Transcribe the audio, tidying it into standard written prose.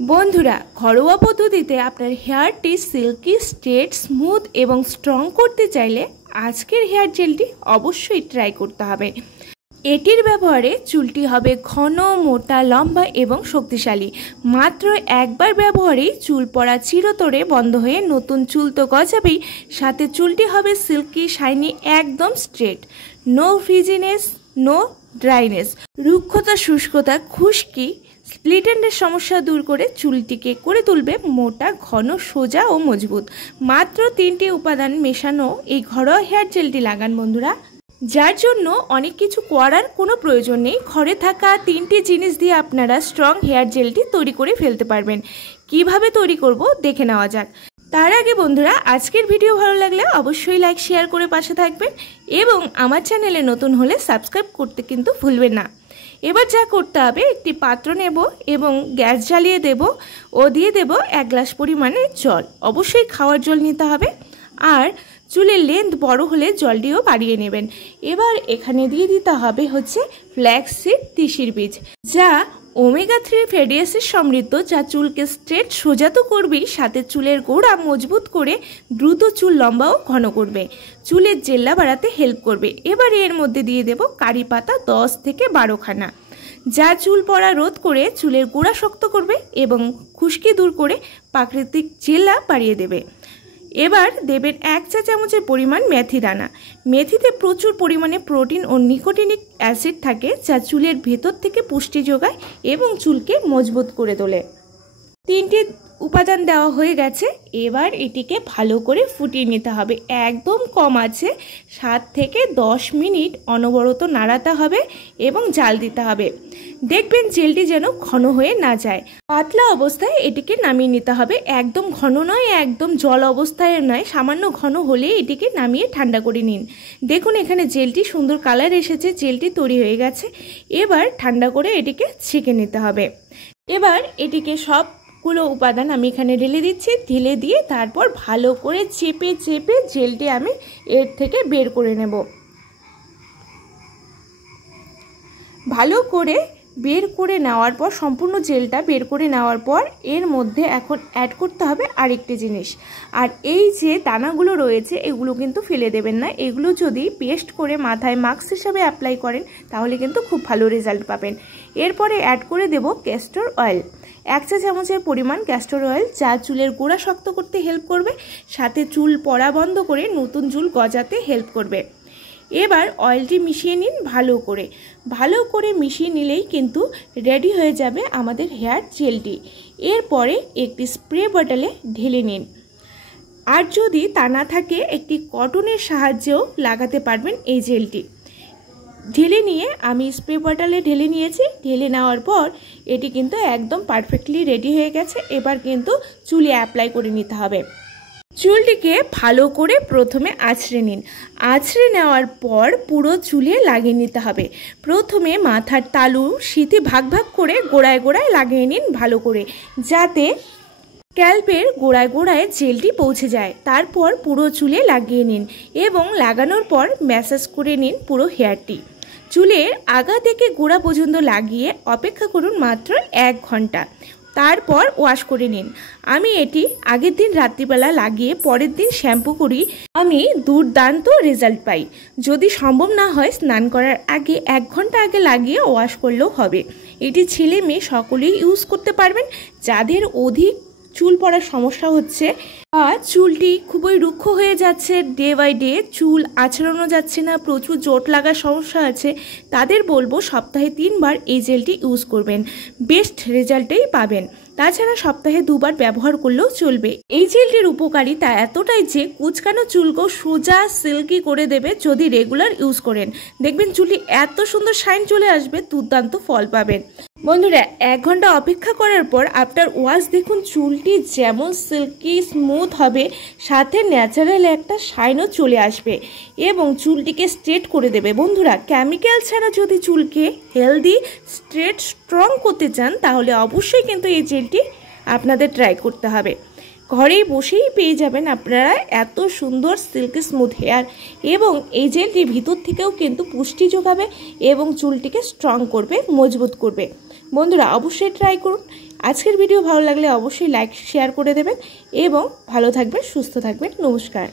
বন্ধুরা, ঘরোয়া পদ্ধতিতে আপনার হেয়ারটি সিল্কি, স্ট্রেট, স্মুথ এবং স্ট্রং করতে চাইলে আজকের হেয়ার জেলটি অবশ্যই ট্রাই করতে হবে। এটির ব্যবহারে চুলটি হবে ঘন, মোটা, লম্বা এবং শক্তিশালী। মাত্র একবার ব্যবহারেই চুল পড়া চিরতরে বন্ধ হয়ে নতুন চুল তো গজাবেই, সাথে চুলটি হবে সিল্কি, শাইনি, একদম straight. No frizziness, no dryness. রুক্ষতা, শুষ্কতা, খুশকি, স্প্লিট এন্ডের সমস্যা দূর করে চুলটিকে করে তুলবে মোটা, ঘন, সোজা ও মজবুত। মাত্র 3টি উপাদান মেশানো এই ঘরোয়া হেয়ার জেলটি লাগান বন্ধুরা, যার জন্য অনেক কিছু করার কোনো প্রয়োজন নেই। ঘরে থাকা 3টি জিনিস দিয়ে আপনারা স্ট্রং হেয়ার জেলটি তৈরি করে ফেলতে পারবেন। কিভাবে তৈরি করব দেখে নেওয়া যাক। তার আগে বন্ধুরা, আজকের ভিডিও ভালো লাগলে অবশ্যই লাইক, শেয়ার করে পাশে থাকবেন এবং আমার চ্যানেলে নতুন হলে সাবস্ক্রাইব করতে কিন্তু ভুলবেন না। এবার যা করতে হবে, একটি পাত্র নেব এবং গ্যাস জ্বালিয়ে দেব ও দিয়ে দেব 1 গ্লাস পরিমাণে জল। অবশ্যই খাওয়ার জল নিতে হবে, আর চুলের লেন্থ বড় হলে জলটিও বাড়িয়ে নেবেন। এবার এখানে দিয়ে দিতে হবে ফ্ল্যাক্স সিড, তিসির বীজ, যা ওমেগা 3 ফ্যাটি অ্যাসিড সমৃদ্ধ, যা চুলকে স্ট্রেট, সোজা তো করবেই, সাথে চুলের গোড়া মজবুত করে দ্রুত চুল লম্বা ও ঘন করবে, চুলের জেল্লা বাড়াতে হেল্প করবে। এবার এর মধ্যে দিয়ে দেব কারি পাতা 10 থেকে 12 খানা, যা চুল পড়া রোধ করে চুলের গোড়া শক্ত করবে এবং খুশকি দূর করে প্রাকৃতিক জেল্লা বাড়িয়ে দেবে। এবার দেবেন 1 চা চামচের পরিমাণ মেথি দানা। মেথিতে প্রচুর পরিমাণে প্রোটিন ও নিকোটিনিক অ্যাসিড থাকে, যা চুলের ভেতর থেকে পুষ্টি যোগায় এবং চুলকে মজবুত করে তোলে। 3টি উপাদান দেওয়া হয়ে গেছে। এবার এটিকে ভালো করে ফুটিয়ে নিতে হবে, একদম কম আছে। 7 থেকে 10 মিনিট অনবরত নাড়াতে হবে এবং জাল দিতে হবে। দেখবেন জেলটি যেন ঘন হয়ে না যায়। পাতলা অবস্থায় এটিকে নামিয়ে নিতে হবে, একদম ঘন নয়, একদম জল অবস্থায় নয়, সামান্য ঘন হলে এটিকে নামিয়ে ঠান্ডা করে নিন। দেখুন এখানে জেলটি সুন্দর কালার এসেছে, জেলটি তৈরি হয়ে গেছে। এবার ঠান্ডা করে এটিকে ছেঁকে নিতে হবে। এবার এটিকে সবগুলো উপাদান আমি এখানে ঢেলে দিচ্ছি। ঢেলে দিয়ে তারপর ভালো করে চেপে চেপে জেলটি আমি এর থেকে বের করে নেব। ভালো করে বের করে নেওয়ার পর, সম্পূর্ণ জেলটা বের করে নেওয়ার পর, এর মধ্যে এখন অ্যাড করতে হবে আরেকটি জিনিস। আর এই যে দানাগুলো রয়েছে এগুলো কিন্তু ফেলে দেবেন না। এগুলো যদি পেস্ট করে মাথায় মাস্ক হিসাবে অ্যাপ্লাই করেন তাহলে কিন্তু খুব ভালো রেজাল্ট পাবেন। এরপরে অ্যাড করে দেব ক্যাস্টর অয়েল, 1 চা চামচের পরিমাণ ক্যাস্টর অয়েল, যা চুলের গোড়া শক্ত করতে হেল্প করবে, সাথে চুল পড়া বন্ধ করে নতুন চুল গজাতে হেল্প করবে। এবার অয়েলটি মিশিয়ে নিন ভালো করে মিশিয়ে নিলেই কিন্তু রেডি হয়ে যাবে আমাদের হেয়ার জেলটি। এরপরে একটি স্প্রে বটলে ঢেলে নিন, আর যদি তা না থাকে একটি কটনের সাহায্যেও লাগাতে পারবেন এই জেলটি। ঢেলে নিয়ে আমি স্প্রে বটলে ঢেলে নিয়েছি। ঢেলে নেওয়ার পর এটি কিন্তু একদম পারফেক্টলি রেডি হয়ে গেছে। এবার কিন্তু চুলে অ্যাপ্লাই করে নিতে হবে। চুলটিকে ভালো করে প্রথমে আঁচড়ে নিন। আঁচড়ে নেওয়ার পর পুরো চুলে লাগিয়ে নিতে হবে। প্রথমে মাথার তালু, সিথি ভাগ ভাগ করে গোড়ায় গোড়ায় লাগিয়ে নিন ভালো করে, যাতে স্ক্যাল্পের গোড়ায় গোড়ায় জেলটি পৌঁছে যায়। তারপর পুরো চুলে লাগিয়ে নিন এবং লাগানোর পর ম্যাসাজ করে নিন পুরো হেয়ারটি। চুলের আগা থেকে গোড়া পর্যন্ত লাগিয়ে অপেক্ষা করুন মাত্র 1 ঘন্টা। তারপর ওয়াশ করে নিন। আমি এটি আগের দিন রাত্রিবেলা লাগিয়ে পরের দিন শ্যাম্পু করি, আমি দুর্দান্ত রেজাল্ট পাই। যদি সম্ভব না হয় স্নান করার আগে 1 ঘন্টা আগে লাগিয়ে ওয়াশ করলেও হবে। এটি ছেলে মেয়ে সকলেই ইউজ করতে পারবেন। যাদের অধিক চুল পড়ার সমস্যা হচ্ছে বা চুলটি খুবই রুক্ষ হয়ে যাচ্ছে, ডে বাই ডে চুল আঁচড়ানো যাচ্ছে না, প্রচুর জট লাগার সমস্যা আছে, তাদের বলবো সপ্তাহে 3 বার এই জেলটি ইউজ করবেন, বেস্ট রেজাল্টেই পাবেন। তাছাড়া সপ্তাহে 2 বার ব্যবহার করলেও চলবে। এই জেলটির উপকারিতা এতটাই যে কুচকানো চুলকেও সোজা সিল্কি করে দেবে যদি রেগুলার ইউজ করেন। দেখবেন চুলটি এত সুন্দর শাইন চলে আসবে, দুর্দান্ত ফল পাবেন। বন্ধুরা, 1 ঘন্টা অপেক্ষা করার পর আফটার ওয়াশ দেখুন চুলটি যেমন সিল্কি স্মুথ হবে, সাথে ন্যাচারাল একটা শাইনও চলে আসবে এবং চুলটিকে স্ট্রেট করে দেবে। বন্ধুরা, কেমিক্যাল ছাড়া যদি চুলকে হেলদি, স্ট্রেট, স্ট্রং করতে চান তাহলে অবশ্যই কিন্তু এই জেলটি আপনাদের ট্রাই করতে হবে। ঘরেই বসেই পেয়ে যাবেন আপনারা এত সুন্দর সিল্কি স্মুথ হেয়ার, এবং এই জেলটি ভিতর থেকেও কিন্তু পুষ্টি যোগাবে এবং চুলটিকে স্ট্রং করবে, মজবুত করবে। বন্ধুরা, অবশ্যই ট্রাই করুন। আজকের ভিডিও ভালো লাগলে অবশ্যই লাইক শেয়ার করে দেবেন এবং ভালো থাকবেন, সুস্থ থাকবেন। নমস্কার।